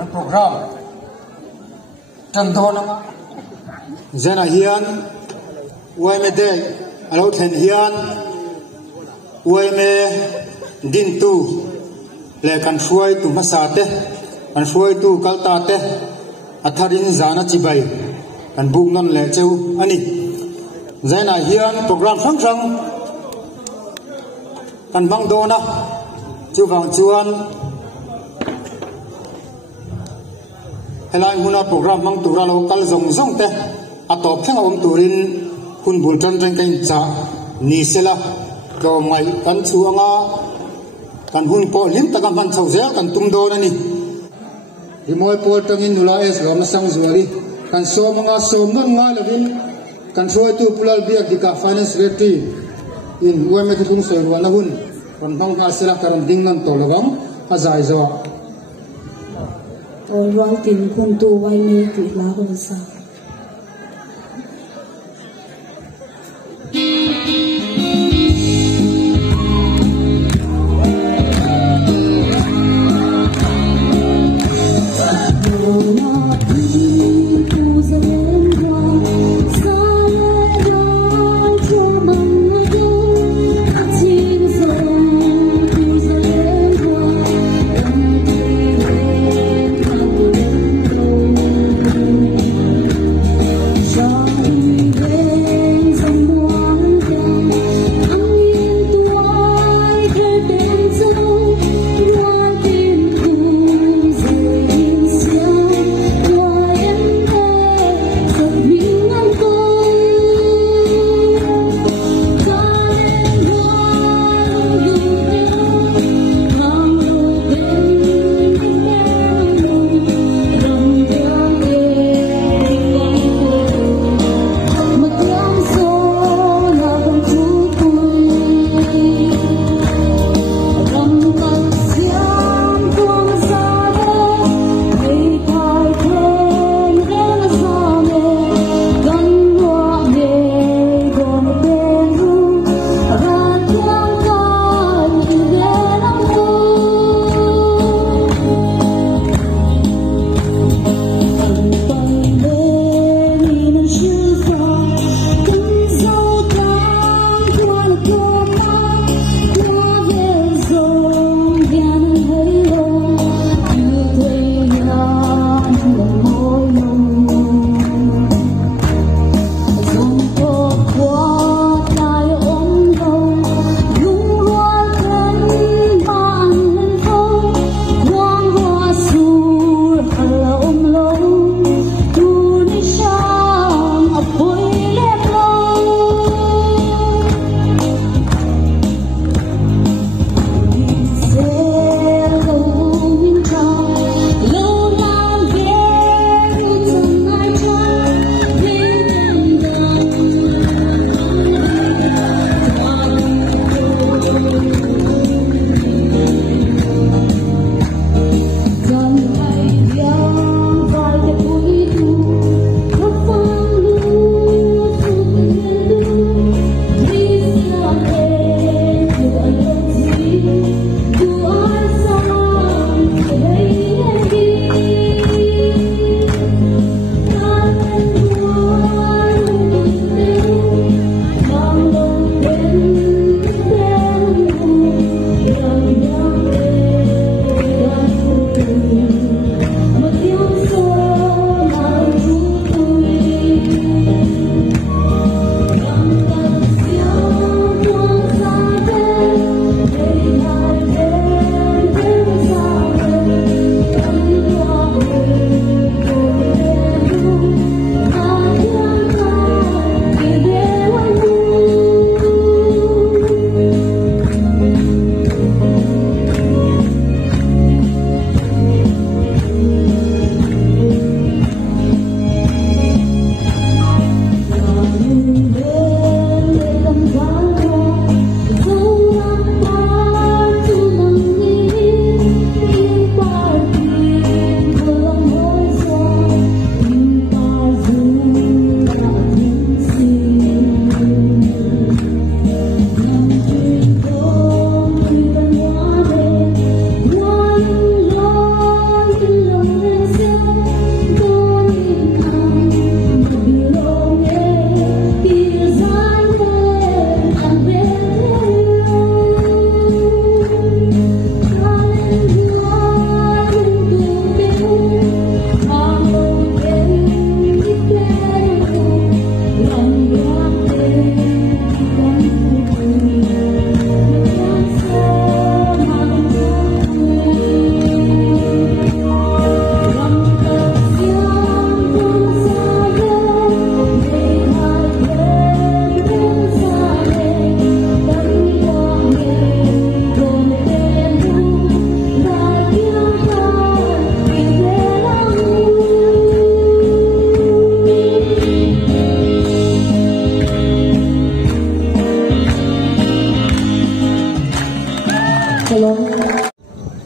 kan program Trần Thôn Zena hiền UMD alo then hiền UME din tu le kan fuai tu masate kan fuai tu kaltate atharin zana chibai kan buk non le cheu ani Zena hiền program sang sang kan bang dona chu wang chuan helai huna program mang tura local zong zong te atop thang om turin hun bul tran tran kain cha ni sela ko mai kan chuanga kan hun po lim taka man chau zel kan tum do na ni rimoi pol tangin nula es rom sang zuari kan so manga som non nga lovin kan soi tu pulal biak dika finance secretary in UME ki kum soi wana hun kan bang ka sela karam dinglan to lawang azai zo Orang tin kun tu wai me ti la ko sa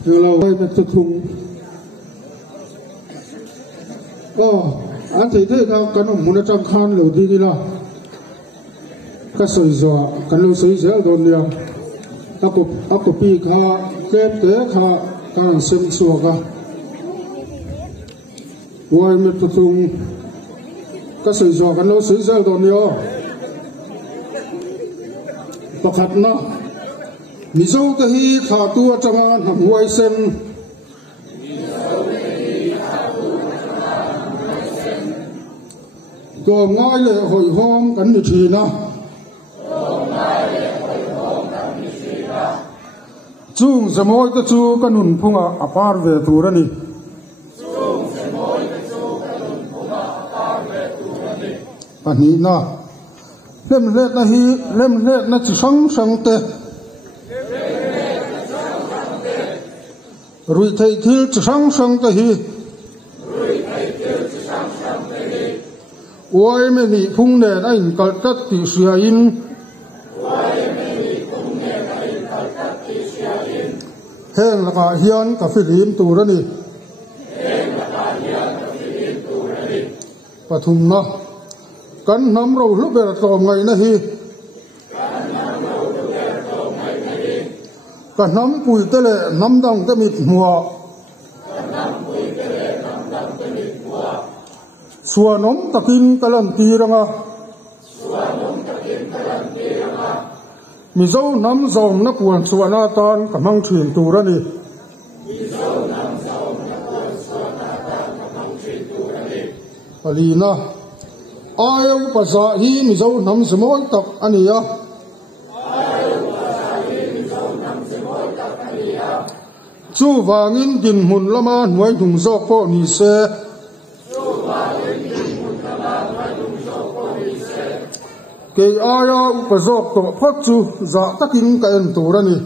lâu ơi mà tôi thùng anh thấy thế nào cái ông muốn trong khan lâu đi là cái sợi gió cái lâu sợi gió đồn nhiều aku pi kha kep te kha kan sem suaka wai me tu tung cái sợi gió cái lâu sợi gió đồn nhiều pakhat na mizo te hi kha tu changa nam wai sem ko ngai le hoi hom kan ni thina chung zamoi te chu kanun phunga apar ve turani ani na lem let na chi sang te rui thei thil chi sang te hi oi me ni phung ne na in kal tat ti sia in heng laka hian ka filim turani pathum na kan nam ro lu ber tom ngai na hi kan nam pui te le nam dang te mit hua suanom takin kalan tiranga mizo nam zom na puan suana tan kamang thin turani alina ayo paza hi mizo nam zmoi tak ania chu wangin din mun lama nuai dung zok po ni se ke aya upazok to phot chu za takin ka en turani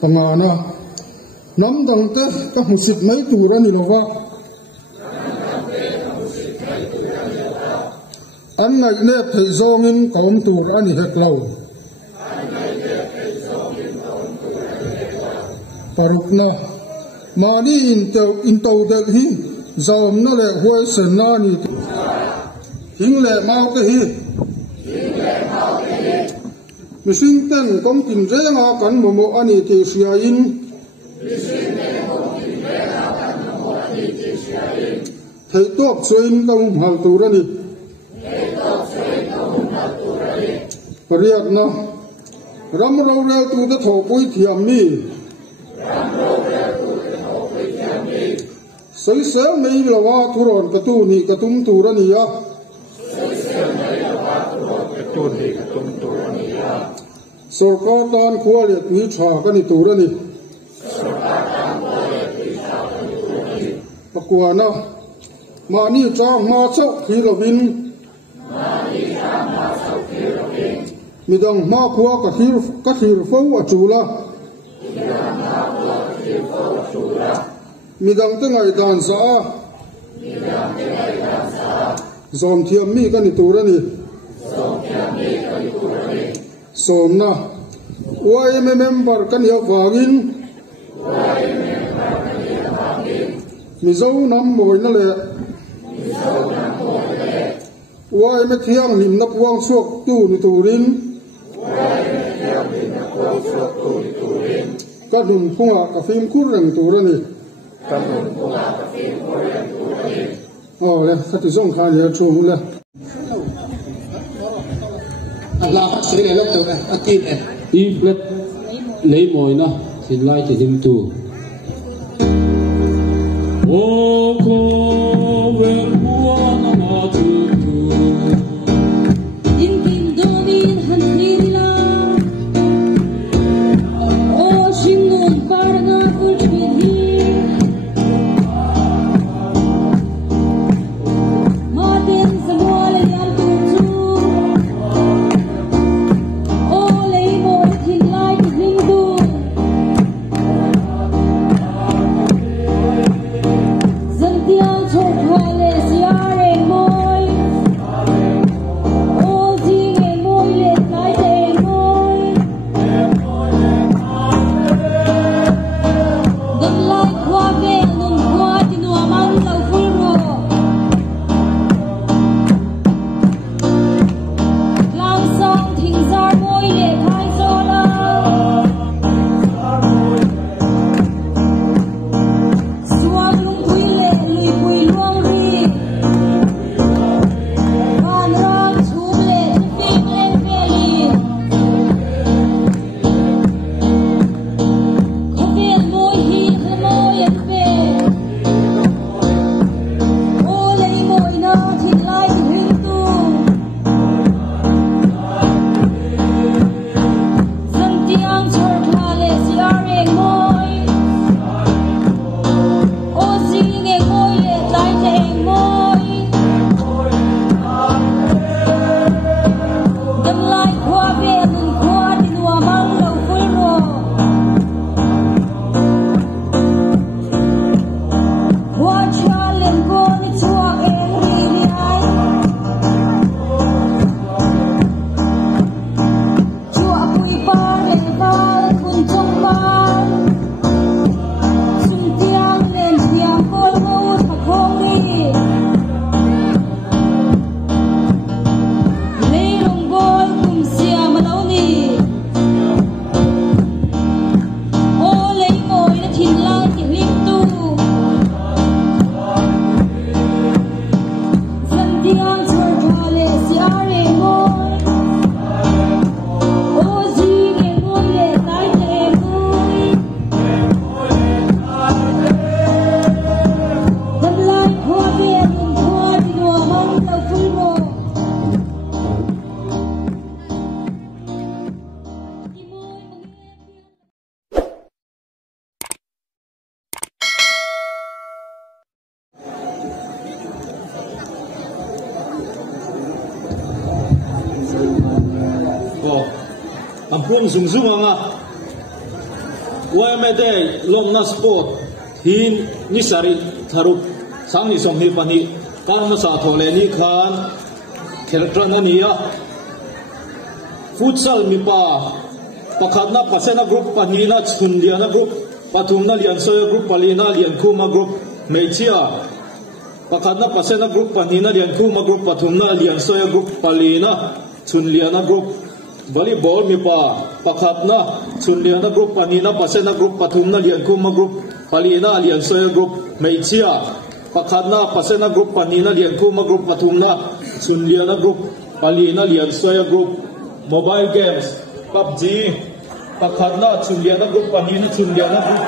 pangana nam dang te ka husit mai turani lawa an ngai ne thei zongin kaum tur ani heklo parukna mani in to del hi zom na le huai sen na ni hing le mau te hi missing ten kong kin renga kan momo ani te sia in thei top choin kong hal turani pariat na ram ro re tu te tho pui thiam ni soi sel nei lawa thuron ka tu ni ka tum turani ya sarkar tan khuale ni tha ka ni turani pakwana mani chang ma chau khi lovin midang ma khuwa ka thir fo achula midang te ngai dan sa zom thiam mi ka ni turani somna wai me member kan ya wangin mizo nam moi na le wai me thiang lim na puang suak tu ni turin ka dun punga ka phim kur reng turani le khati zong kha ya chu le Allah sẽ để lúc tụi anh tin em if let lấy mồi nó xin lại chỉ dinh tu ô cô về mua nó mà tu in kim domin han nila o shingun parna kulchini maten zamwale yan tu Zantia Ampung zung anga YMD Longna Sport hin nisari tharuk sangni somhi pani karma sa thole ni khan kheltran ania futsal mipa pakhatna pasena group panina chundiana group pathumna lian soya group palina lian khuma group meichia pakhatna pasena group panina lian khuma group pathumna lian soya group palina chunliana group volleyball mipa pakhatna chunliana group panina pasena group pathumna lian khuma group palina lian soya group meichia pakhatna pasena group panina lian khuma group pathumna chunliana group palina lian soya group mobile games PUBG pakhatna chunliana group panina chunliana group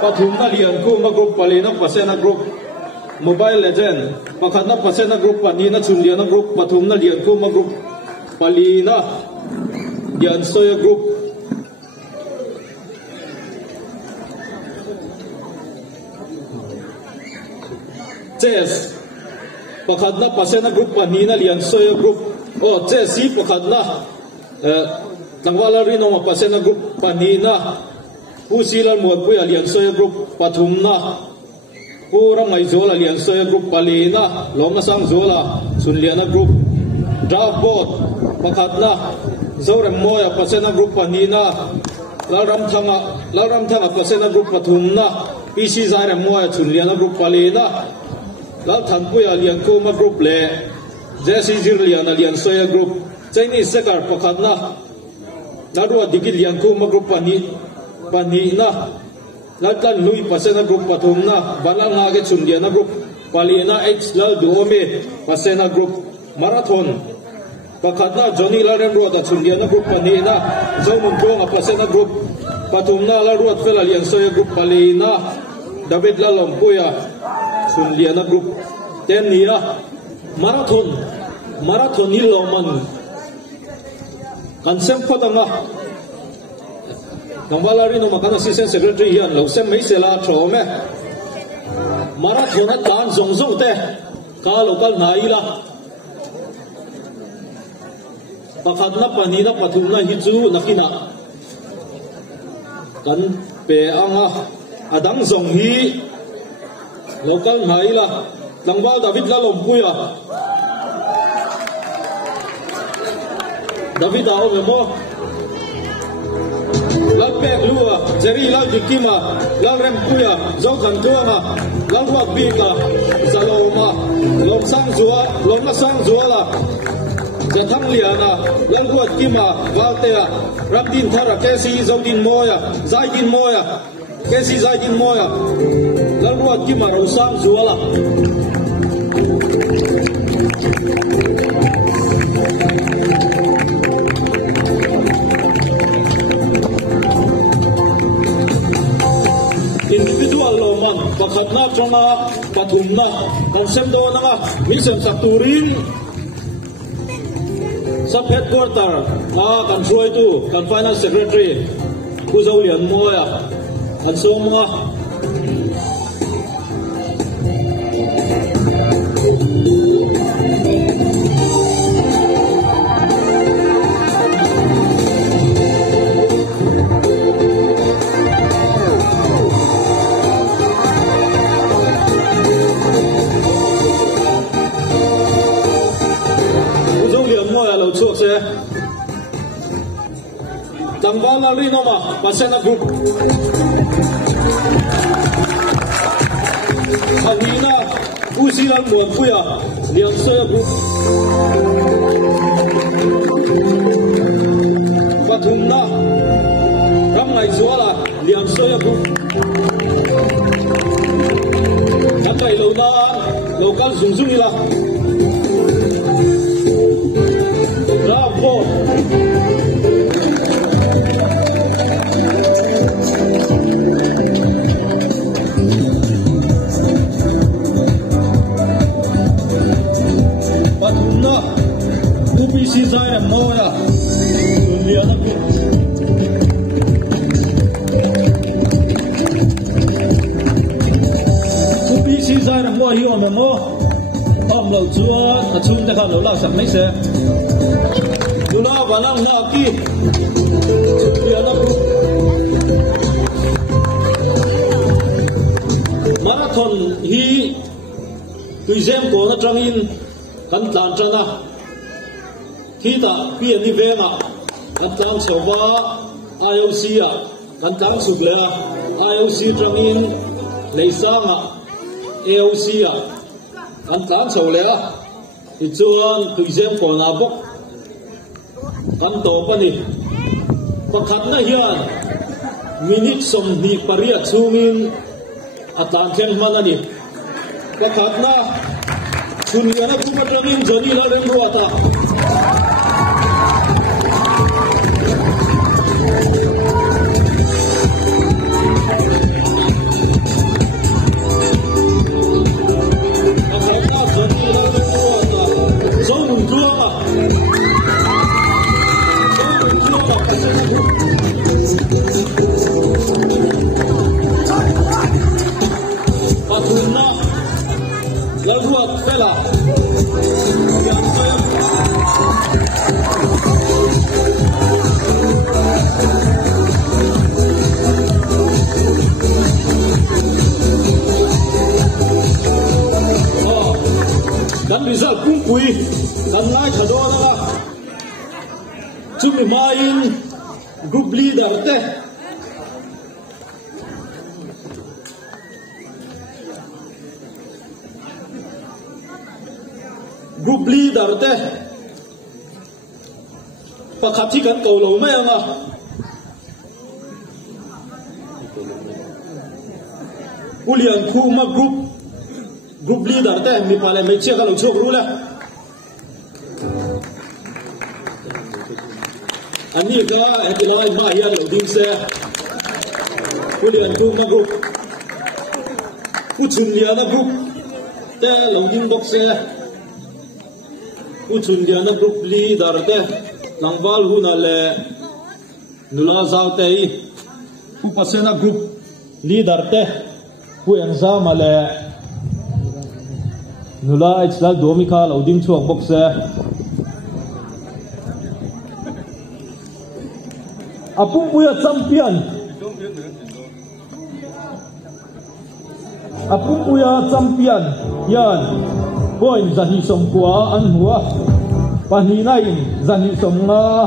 pathumna lian khuma group palina pasena group mobile legend pakhatna pasena group panina chunliana group pathumna lian khuma group palina lian soya group chess pakhatna pasena group panina lian soya group chess si pakhatna tangwala rino ma pasena group panina usilal muat puya lian soya group pathumna purang ai zola lian soya group palina loma sang zola sunliana group draft board pakhatna zorem moya pasena group panina laram thanga pasena group pathumna PC zairem moya sunliana group palina lal thanpuya lian khuma group le jesi zirliana lian soya group Chinese sekar pakhatna narua digil lian khuma group panina latlan lui pasena group pathumna balanga ge chundiana group palina h lal duome pasena group marathon pakhatna Johnny Laren Road chundiana group panina zomun tonga pasena group pathumna la ruat fela lian soya group palina David Lalompuya chundiana group tenia marathon ni loman kansem phatanga Nangwala rino makana assistant secretary hian lo sem mai sela thome marathon tan zong te ka local naila pakhatna panina pathumna hi chu nakina kan pe anga adang zong hi local naila Nangwal David Lalompuya David ao mo lal pek lua Jerry lal dikima lal rempuya zo kan tuanga lal wak bika zaloma lom sang zua la jathang liana lal wak kima valtea ramdin thara kesi zodin moya zaidin moya kesi zaidin moya lal wak kima ro sang zua la individual lomon pakhatna chonga pathumna konsem do nanga mission saturin sub headquarter kan suai tu kan finance secretary kuzaulian moya kan somnga Tangwala rino ma pasena group Anina usilan muat puya lian soya group pathumna ramngai zuala lian soya group nakai lona lokal zungzungila bravo pathumna UPC zaira moya liana group UPC zaira moya hi om mo om lo chuan a chung te kha lo la sak mai se nula vanang na ki chutiana marathon hi tuizem ko na trangin kan tlan trana thi ta pi ani venga kan tlang chhowa IOC a kan tlang sukla IOC trangin leisanga AOC a kan tlang chhole ti chuan tuizem ko na bok kan to pani pakhat na hian minute som ni paria chungin atlan thlen manani pakhat na chuniana kuma trangin joni la ren ruata result kung pui kan ngai thado na chumi main group leader te pakhat thi kan ko lo mai anga ulian khuma group leader te mi pale me che ka lo chok ru la ani ka etilai ma ya lo ding se ulian khuma group uchun liana group te lo ding bok se uchun liana group leader te langwal huna le nula zau te i pasena group leader te pu exam ale nula ichal domika loading chuak box se apung puya champion yan point zahi som kwa an huwa pani nai zahi som nga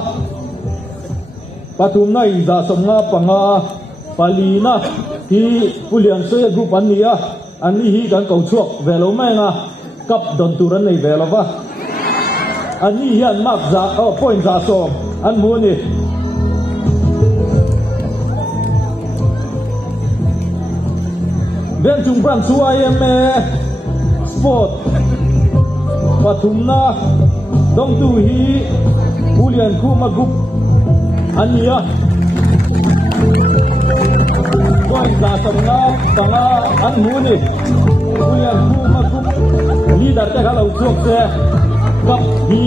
patum nai za som nga panga palina hi pulian soya group an nia ani hi kan kau chuak velo mai nga kap don turan nei velova ani hian mark za point za som an mu ni ben chung brand suai me sport patumna dong tu hi pulian khuma group ania point za som nga panga an mu ni pulian khuma group leader te kalau chuak se kap hi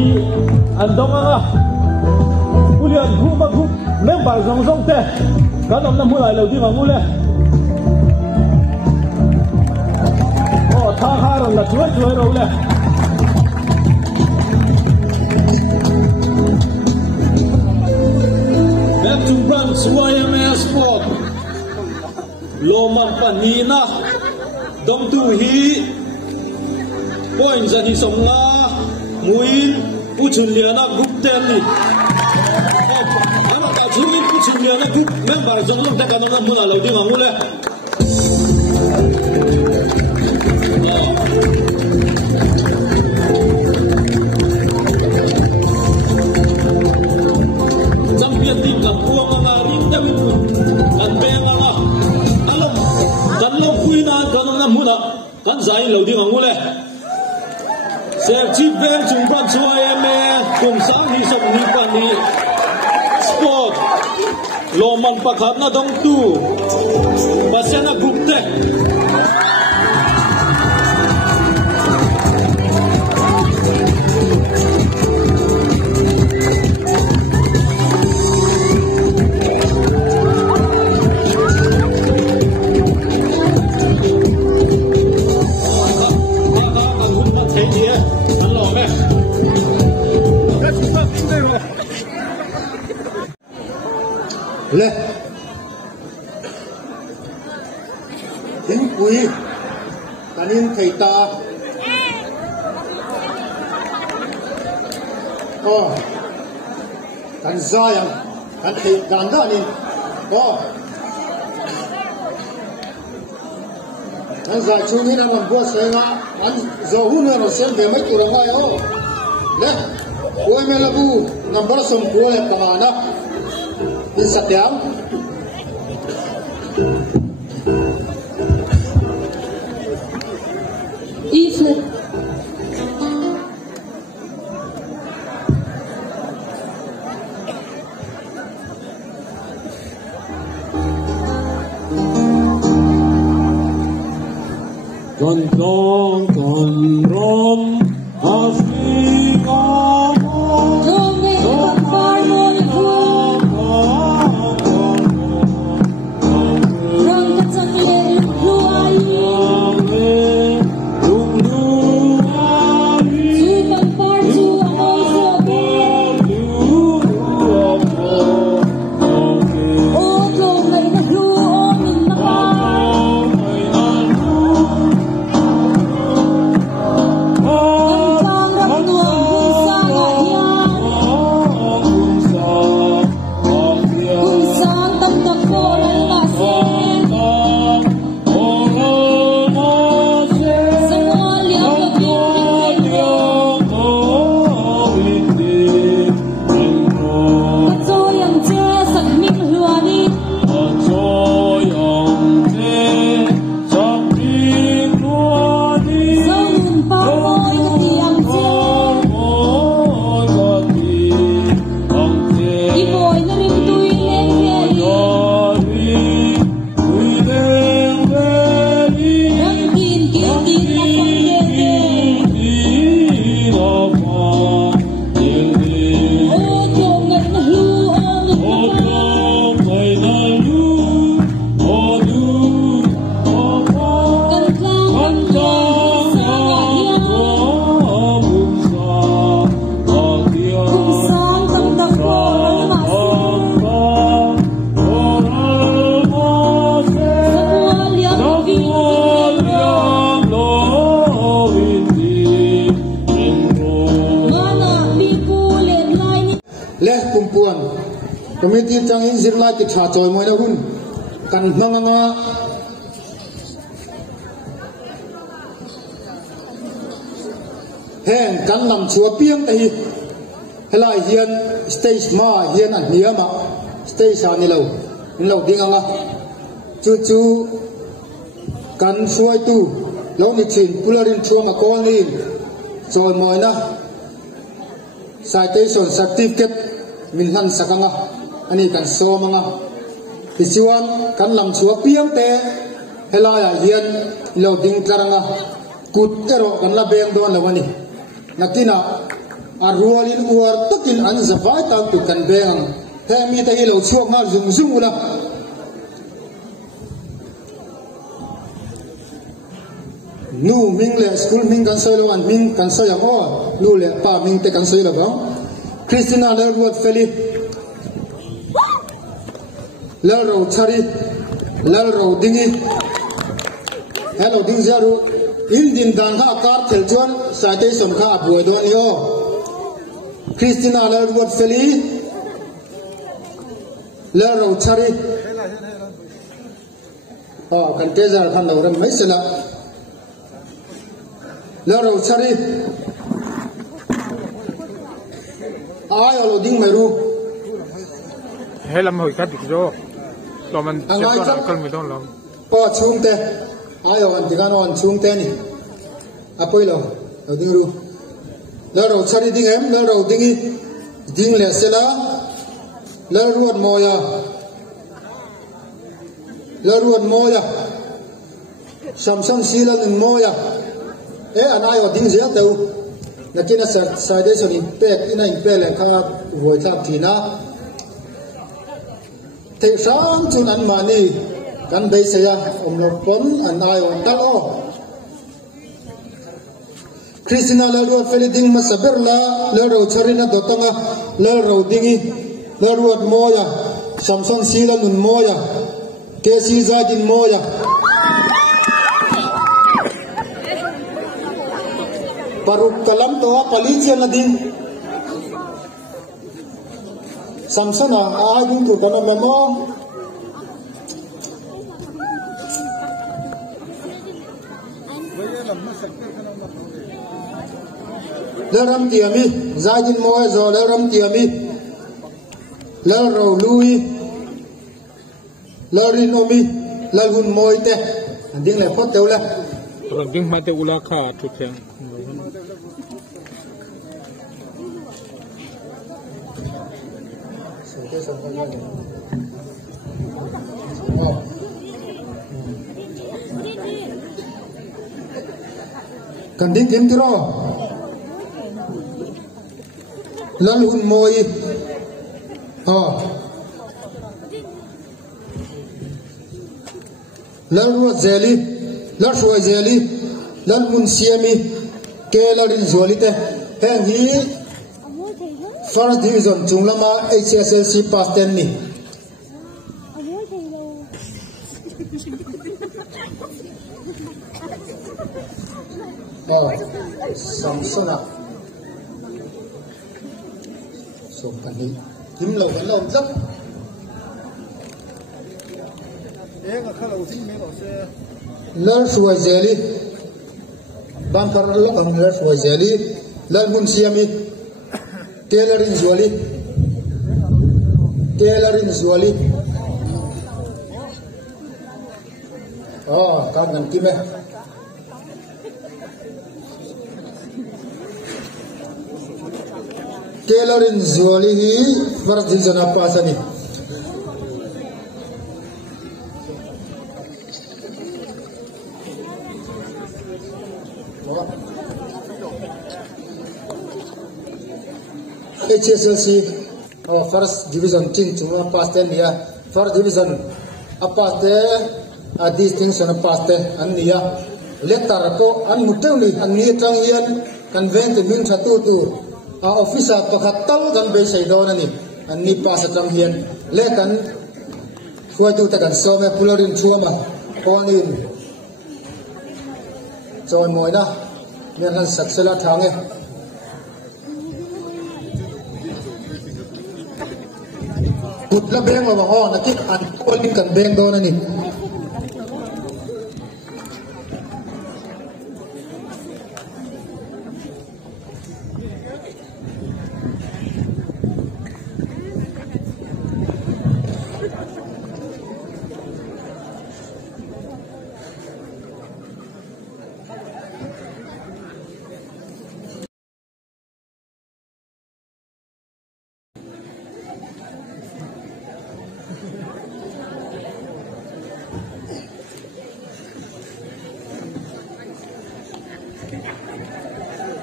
andong anga pulian khuma group member zong te kanom na mulai lo di mangule o tha haron la chuai ro le back to brand YMS sport loman panina dong tu hi point zahi somna muin uchun liana group teli ama ka chungin uchun liana group member jong te kanona mula lo ding angule champion team ka puang na rin dawin kan benga na alam kan lo kuina kanona mula kan zai lo ding angule Sir Chief Ben chung ban suai me kum sang hi som ni pani sport lo man pakhat na dong tu pasena group te le tiếng quý kanin thầy ta kan zayang kan thầy ganda nin kan za chung ni nam bo senga an zo hu me no sem be mai tu ra ngai le oi me la bu number som ko e pangana in satyam Iflet con rom asliga Rome Parmon Rang Katsangile Luai Supan Partu Amoy Sobe Oto May Nagluon committee tang in zin lai ki tha choi moi na hun kan manga heng kan lam chua piang ta hi helai hian stage ma hian an hiama stage ani lo in lo ding anga chu kan suai tu lo ni chin pularin chuang a kol ni choi moi na citation certificate min han sakanga ani kan so manga hisiwan kan lam chua piang te helaya hian lo ding taranga kut ero kan la beng don lawani nakina arwalin uar takin an zavai ta tu kan beng he mi ta hi lo chuak ma zum zum ula nu ming le school ming kan soi lo an ming kan soi ya ho nu le pa ming te kan soi lo ba Christina Lerwood Feli Lerro Chari Lerro Dingi Hello Ding Zaru Ildin Dan Ha Kar Thel Chuan Citation Kha Buai Don Yo Christina Lerwood Feli Lerro Chari kan tezar khan lo ram mai sela Lerro Chari lo ding meru helam hoi ka dikjo lo man se kal mi don lo po chung te ayo an tigan on chung te ni apoi lo ding ru Lerro Chari ding em Lerro dingi ding le sela Lerruat moya samsam sila ning moya an ayo ding zia teu nakina citation in pek ina in pele kha voi thap thina te sang chun an mani kan dei se ya omlo pon an ayo dalo Christina Lerwood Feli ding masaberla Lerro Chari na dotanga Lerro dingi Lerruat moya Samson sila nun moya kesi zadin moya paruk kalam to palicia na din Samson aagin tu kana lamo leram tiami zadin moya zo leram tiami lal ro lui larin omi lalhun moite ding le phot teula rồi ding mai te ula kha thu theng kan ding kim tiro lalhun moi lal ruat zeli lal shuai zeli lal mun siami ke lalin zualite heng hi first division chunglama HSLC pass 10 ni Samsona so kan hi kim lo kan lo zap lal shuai zeli ban par lo kan lal shuai zeli lal mun siami tailoring zuali kan nan kime tailoring zuali hi first division pasani HSLC first division team chunga pass 10 ya first division pass te distinction pass te ania letter ko an muteli an ni tang hian convent min thatu tu officer to khatal kan be sei don ani an ni pass tang hian le kan khoi tu ta kan so me pulorin chuama konin chon moina men han saksela thange putla beng wa ho na kik an polin kan beng do na ni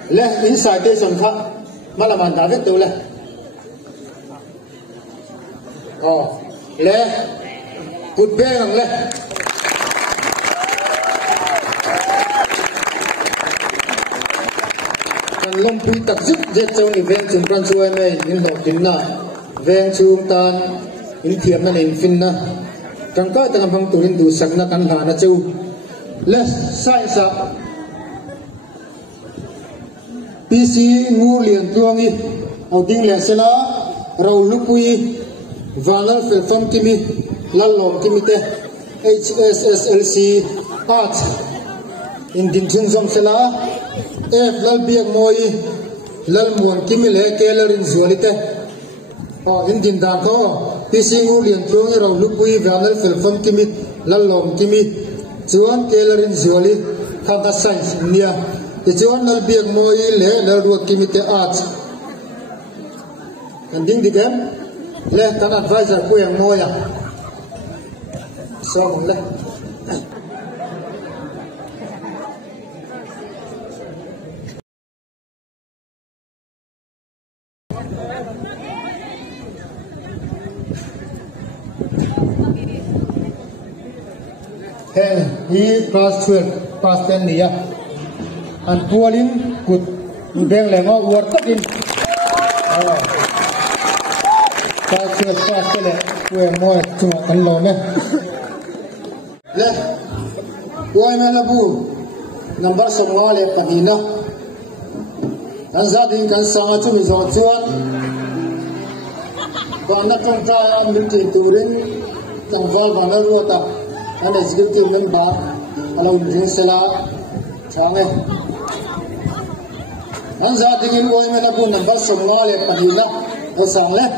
le inside station kha malaman david tu le le put beng le kan lom pui tak zip je chong event chung pran chuai mai in do tin na veng chung tan in thiam na in fin na kan ka ta bang turin du sak na kan ha na chu le sai sa PC ngu lian tuangi au ding le sela rau lupui vanal fel fam kimi lalom kimi te HSSLC art in din thung zom sela f lal biak moi lal muan kimi le kelerin zualite in din dan ko PC ngu lian tuangi rau lupui vanal fel fam kimi lalom kimi chuan kelerin zuali khanda science nia Ichuan nal biak moi le nal ruak kimite art kan ding digam le kan advisor ko yang moya so mong le hey he class 12 past 10 niya an pualin kut beng lengo war takin pa quên moi chua kan lo ne le quay mà là bu number số ngõ le panina kan gia đình kan sang chu mi zo chuan còn nó trong ta mình chỉ tu đến chẳng vào vào nó ruột ta anh ấy chỉ tìm mình ba anh ấy nhìn xem là sáng ấy anh gia đình in ôi mình là buồn nằm bắt sống ngõ lên phải là ở sáng lên.